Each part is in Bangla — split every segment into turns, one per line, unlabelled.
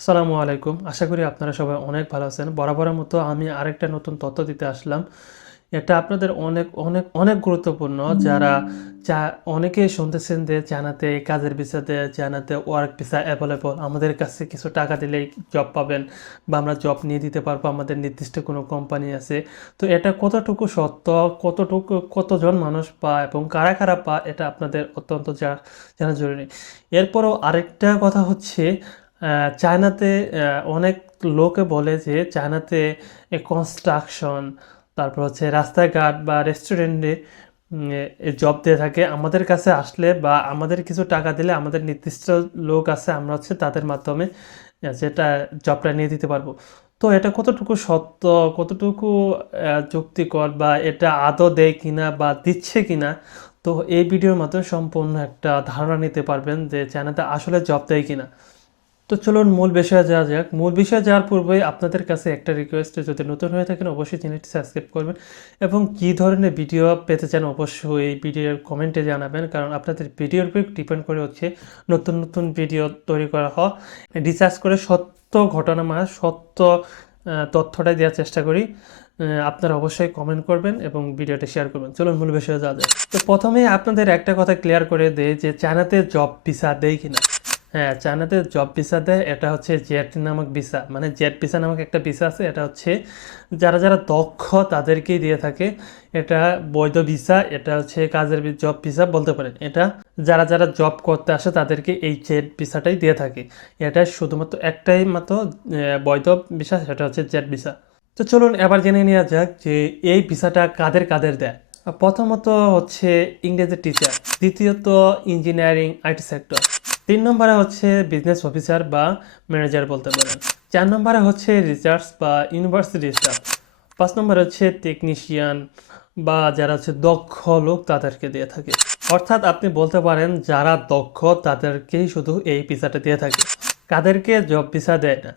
আসসালামু আলাইকুম। আশা করি আপনারা সবাই অনেক ভালো আছেন। বরাবরের মতো আমি আরেকটা নতুন তথ্য দিতে আসলাম। এটা আপনাদের অনেক অনেক অনেক গুরুত্বপূর্ণ। যারা চা অনেকেই শুনতেছেন যে জানাতে কাজের বিষয়তে জানাতে ওয়ার্ক ভিসা অ্যাভেলেবল আমাদের কাছে কিছু টাকা দিলেই জব পাবেন বা আমরা জব নিয়ে দিতে পারব। আমাদের নির্দিষ্ট কোনো কোম্পানি আছে। তো এটা কতটুকু সত্য কতটুকু কতজন মানুষ পায় এবং কারা কারা পায় এটা আপনাদের অত্যন্ত জানা জরুরি। এরপরও আরেকটা কথা হচ্ছে চায়নাতে অনেক লোকে বলে যে চায়নাতে কনস্ট্রাকশন তারপর হচ্ছে রাস্তাঘাট বা রেস্টুরেন্টে জব দিয়ে থাকে। আমাদের কাছে আসলে বা আমাদের কিছু টাকা দিলে আমাদের নির্দিষ্ট লোক আছে, আমরা হচ্ছে তাদের মাধ্যমে যেটা জবটা নিয়ে দিতে পারব। তো এটা কতটুকু সত্য, কতটুকু যুক্তিকর বা এটা আদৌ দেয় কিনা বা দিচ্ছে কিনা, তো এই ভিডিওর মাধ্যমে সম্পূর্ণ একটা ধারণা নিতে পারবেন যে চায়নাতে আসলে জব দেয় কিনা। তো চলুন মূল বিষয়ে যাওয়া যাক। মূল বিষয়ে যাওয়ার পূর্বে আপনাদের কাছে একটা রিকোয়েস্ট যদি নতুন হয়ে থাকেন, অবশ্যই চ্যানেলটি সাবস্ক্রাইব করবেন এবং কী ধরনের ভিডিও পেতে চান, অবশ্যই এই ভিডিওর কমেন্টে জানাবেন। কারণ আপনাদের ভিডিওর উপর ডিপেন্ড করে হচ্ছে নতুন নতুন ভিডিও তৈরি করা হয় রিসার্চ করে সত্য ঘটনা মানে সত্য তথ্যটাই দেওয়ার চেষ্টা করি। আপনারা অবশ্যই কমেন্ট করবেন এবং ভিডিওটা শেয়ার করবেন। চলুন মূল বিষয়ে যাওয়া যায় তো প্রথমেই আপনাদের একটা কথা ক্লিয়ার করে দেয় যে চায়নাতে জব ভিসা দেয় কিনা। হ্যাঁ চায়নাতে জব ভিসা দেয়, এটা হচ্ছে জেট নামক ভিসা মানে জেট ভিসা নামক একটা ভিসা আছে, এটা হচ্ছে যারা যারা দক্ষ তাদেরকেই দিয়ে থাকে। এটা বৈধ ভিসা এটা হচ্ছে কাজের জব ভিসা বলতে পারেন। এটা যারা যারা জব করতে আসে তাদেরকে এই জেট ভিসাটাই দিয়ে থাকে। এটা শুধুমাত্র একটাই মাত্র বৈধ ভিসা সেটা হচ্ছে জেট ভিসা তো চলুন এবার জেনে নেওয়া যাক যে এই ভিসাটা কাদের কাদের দেয়। প্রথমত হচ্ছে ইংরেজি টিচার দ্বিতীয়ত ইঞ্জিনিয়ারিং আইটি সেক্টর তিন নম্বরে হচ্ছে বিজনেস অফিসার বা ম্যানেজার বলতে পারেন। চার নম্বরে হচ্ছে রিসার্চ বা ইউনিভার্সিটি স্টাফ পাঁচ নম্বরে হচ্ছে টেকনিশিয়ান বা যারা হচ্ছে দক্ষ লোক তাদেরকে দিয়ে থাকে। অর্থাৎ আপনি বলতে পারেন যারা দক্ষ তাদেরকেই শুধু এই পিসাটা দিয়ে থাকে। কাদেরকে জব পিসা দেয় না।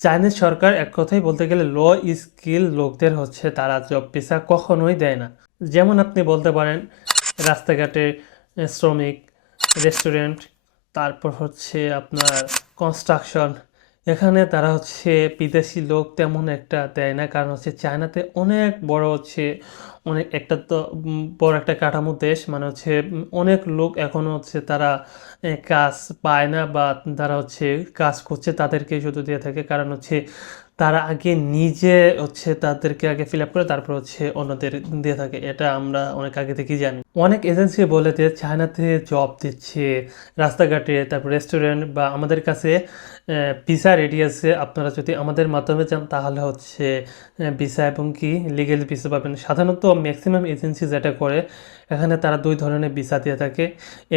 চাইনিজ সরকার এক কথাই বলতে গেলে লো স্কিল লোকদের হচ্ছে তারা জব ভিসা কখনোই দেয় না। যেমন আপনি বলতে পারেন, রাস্তাঘাটে শ্রমিক রেস্টুরেন্ট তারপর হচ্ছে আপনার কনস্ট্রাকশন এখানে তারা হচ্ছে বিদেশি লোক তেমন একটা দেয় না, কারণ হচ্ছে চায়নাতে অনেক বড় হচ্ছে, অনেক একটা তো বড় একটা কাঠামো দেশ মানে হচ্ছে অনেক লোক এখন হচ্ছে তারা কাজ পায় না বা তারা হচ্ছে কাজ করছে তাদেরকে শুধু দিয়ে থাকে, কারণ হচ্ছে তারা আগে নিজে হচ্ছে তাদেরকে আগে ফিল আপ করে তারপর হচ্ছে অন্যদের দিয়ে থাকে। এটা আমরা অনেক আগে থেকেই জানি। অনেক এজেন্সি বলে যে চায়নাতে জব দিচ্ছে, রাস্তাঘাটে, তারপর রেস্টুরেন্ট বা আমাদের কাছে ভিসা রেডি আছে। আপনারা যদি আমাদের মাধ্যমে যান, তাহলে হচ্ছে ভিসা এবং কি লিগেল ভিসা পাবেন। সাধারণত ম্যাক্সিমাম এজেন্সি যেটা করে এখানে তারা দুই ধরনের ভিসা দিয়ে থাকে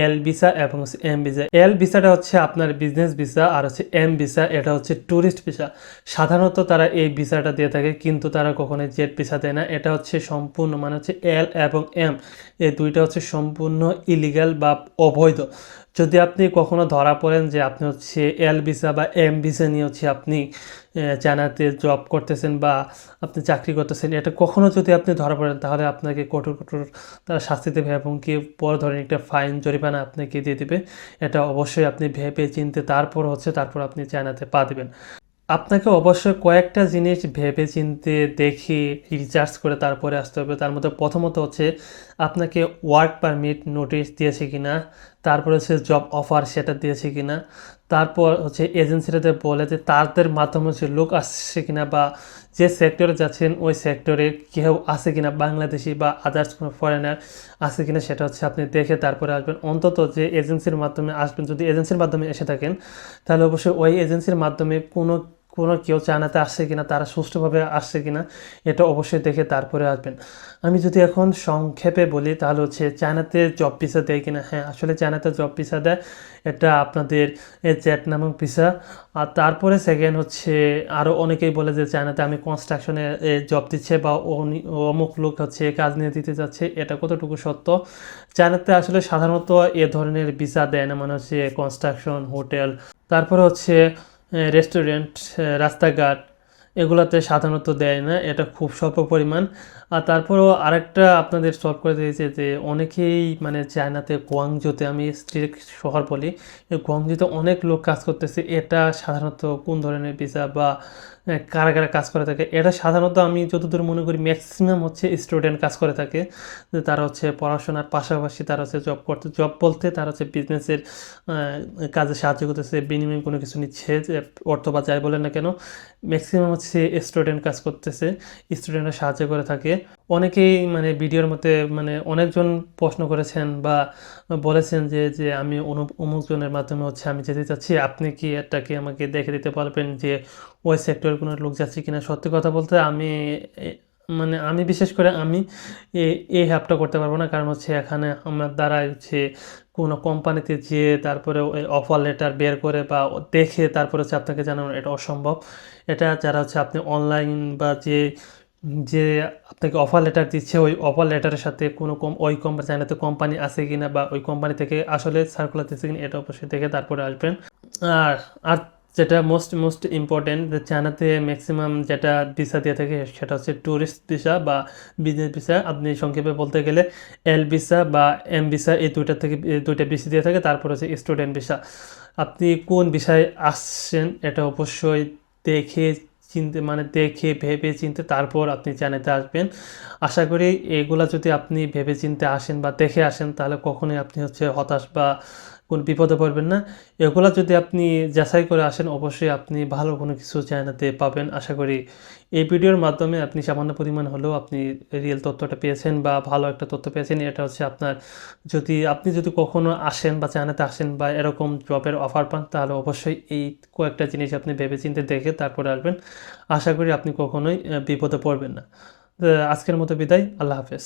এল ভিসা এবং হচ্ছে এম ভিসা। এল ভিসাটা হচ্ছে আপনার বিজনেস ভিসা আর হচ্ছে এম ভিসা, এটা হচ্ছে ট্যুরিস্ট ভিসা। সাধারণত তারা এই ভিসাটা দিয়ে থাকে, কিন্তু তারা কখনোই জেড ভিসা দেয় না। এটা হচ্ছে সম্পূর্ণ মানে হচ্ছে এল এবং এম এই দুইটা হচ্ছে সম্পূর্ণ ইলিগাল বা অবৈধ। যদি আপনি কখনো ধরা পড়েন যে আপনি হচ্ছে এল ভিসা বা এম ভিসা নিয়ে হচ্ছে আপনি চায়নাতে জব করতেছেন বা আপনি চাকরি করতেছেন, এটা কখনো যদি আপনি ধরা পড়েন, তাহলে আপনাকে কঠোর কঠোর, তারা শাস্তি দেবে এবং কি বড় ধরনের একটা ফাইন জরিমানা আপনাকে দিয়ে দেবে। এটা অবশ্যই আপনি ভেবে চিনতে তারপর হচ্ছে, তারপর আপনি চায়নাতে পা দিবেন। আপনাকে অবশ্যই কয়েকটা জিনিস ভেবে চিনতে দেখে রিচার্জ করে তারপরে আসতে হবে। তার মধ্যে প্রথমত হচ্ছে, আপনাকে ওয়ার্ক পারমিট নোটিশ দিয়েছে কি না তারপরে হচ্ছে জব অফার সেটা দিয়েছে কি না তারপর হচ্ছে এজেন্সিটাতে বলে যে তাদের মাধ্যমে হচ্ছে লোক আসছে কিনা বা যে সেক্টরে যাচ্ছেন, ওই সেক্টরে কেউ আছে কিনা বাংলাদেশি বা আদার্স কোনো ফরেনার আছে কিনা সেটা হচ্ছে আপনি দেখে তারপরে আসবেন। অন্তত যে এজেন্সির মাধ্যমে আসবেন, যদি এজেন্সির মাধ্যমে এসে থাকেন, তাহলে অবশ্যই ওই এজেন্সির মাধ্যমে কোনো কোনো কেউ চায়নাতে আসছে কিনা, তারা সুষ্ঠুভাবে আসছে কিনা, এটা অবশ্যই দেখে তারপরে আসবেন। আমি যদি এখন সংক্ষেপে বলি, তাহলে হচ্ছে চায়নাতে জব ভিসা দেয় কিনা? হ্যাঁ আসলে চায়নাতে জব ভিসা দেয়। এটা আপনাদের জেট নামক ভিসা আর তারপরে সেকেন্ড হচ্ছে আরও অনেকেই বলে যে চায়নাতে আমি কনস্ট্রাকশনে জব দিচ্ছে বা অমুক লোক হচ্ছে কাজ নিয়ে দিতে যাচ্ছে, এটা কতটুকু সত্য? চায়নাতে আসলে সাধারণত এ ধরনের ভিসা দেয় না মানে হচ্ছে কনস্ট্রাকশন হোটেল তারপরে হচ্ছে রেস্টুরেন্ট রাস্তাঘাট, এগুলোতে সাধারণত দেয় না, এটা খুব স্বল্প পরিমাণ। আর তারপরেও আরেকটা আপনাদের সলভ করে দিয়েছে যে, অনেকেই মানে চায়নাতে গোয়াংজুতে আমি স্ট্রিট শহর বলি গোয়াংজুতে অনেক লোক কাজ করতেছে, এটা সাধারণত কোন ধরনের ভিসা বা কারা কারা কাজ করে থাকে? এটা সাধারণত আমি যতদূর মনে করি ম্যাক্সিমাম হচ্ছে স্টুডেন্ট কাজ করে থাকে। যে তারা হচ্ছে পড়াশোনার পাশাপাশি তারা হচ্ছে জব করতে জব বলতে তারা হচ্ছে বিজনেসের কাজে সাহায্য করতেছে। বিনিময়ে কোনো কিছু নিচ্ছে, যে অর্থ বা যাই বলেন না কেন ম্যাক্সিমাম হচ্ছে স্টুডেন্ট কাজ করতেছে স্টুডেন্টরা সাহায্য করে থাকে। অনেকেই মানে ভিডিওর মধ্যে মানে অনেকজন প্রশ্ন করেছেন বা বলেছেন যে যে আমি অনু- অমুক জনের মাধ্যমে হচ্ছে আমি যেতে চাচ্ছি। আপনি কি এটাকে আমাকে দেখে দিতে পারবেন যে ওই সেক্টরের কোনো লোক যাচ্ছে কিনা সত্যি কথা বলতে আমি মানে আমি বিশেষ করে আমি এই হ্যাপটা করতে পারব না। কারণ হচ্ছে এখানে আমার দ্বারা হচ্ছে কোনো কোম্পানিতে যেয়ে তারপরে ওই অফার লেটার বের করে বা দেখে তারপরে হচ্ছে আপনাকে জানানো এটা অসম্ভব। এটা যারা হচ্ছে আপনি অনলাইন বা যে যে আপনাকে অফার লেটার দিচ্ছে ওই অফার লেটারের সাথে কোনো কম ওই কোম্পানি চাইনাতে কোম্পানি আছে কিনা বা ওই কোম্পানি থেকে আসলে সার্কুলার দিচ্ছে কিনা এটা অবশ্যই দেখে তারপরে আসবেন। আর আর যেটা মোস্ট মোস্ট ইম্পর্টেন্ট চায়নাতে ম্যাক্সিমাম যেটা ভিসা দিয়ে থাকে সেটা হচ্ছে ট্যুরিস্ট ভিসা বা বিজনেস ভিসা আপনি সংক্ষেপে বলতে গেলে এল ভিসা বা এম ভিসা এই দুইটা থেকে দুইটা বেশি দিয়ে থাকে, তারপর হচ্ছে স্টুডেন্ট ভিসা আপনি কোন বিষয়ে আসছেন এটা অবশ্যই দেখে চিনতে মানে দেখে ভেবে চিনতে তারপর আপনি জানাতে আসবেন। আশা করি এগুলা যদি আপনি ভেবে চিনতে আসেন বা দেখে আসেন তাহলে কখনোই আপনি হচ্ছে হতাশ বা কোন বিপদে পড়বেন না। এগুলা যদি আপনি যাচাই করে আসেন, অবশ্যই আপনি ভালো কোনো কিছু চায়নাতে পাবেন। আশা করি এই ভিডিওর মাধ্যমে আপনি সামান্য পরিমাণ হলেও আপনি রিয়েল তথ্যটা পেয়েছেন বা ভালো একটা তথ্য পেয়েছেন। এটা হচ্ছে আপনার যদি, আপনি যদি কখনো আসেন বা চায়নাতে আসেন বা এরকম জবের অফার পান, তাহলে অবশ্যই এই কয়েকটা জিনিস আপনি ভেবেচিন্তে দেখে তারপরে আসবেন। আশা করি আপনি কখনোই বিপদে পড়বেন না। আজকের মতো বিদায়। আল্লাহ হাফেজ।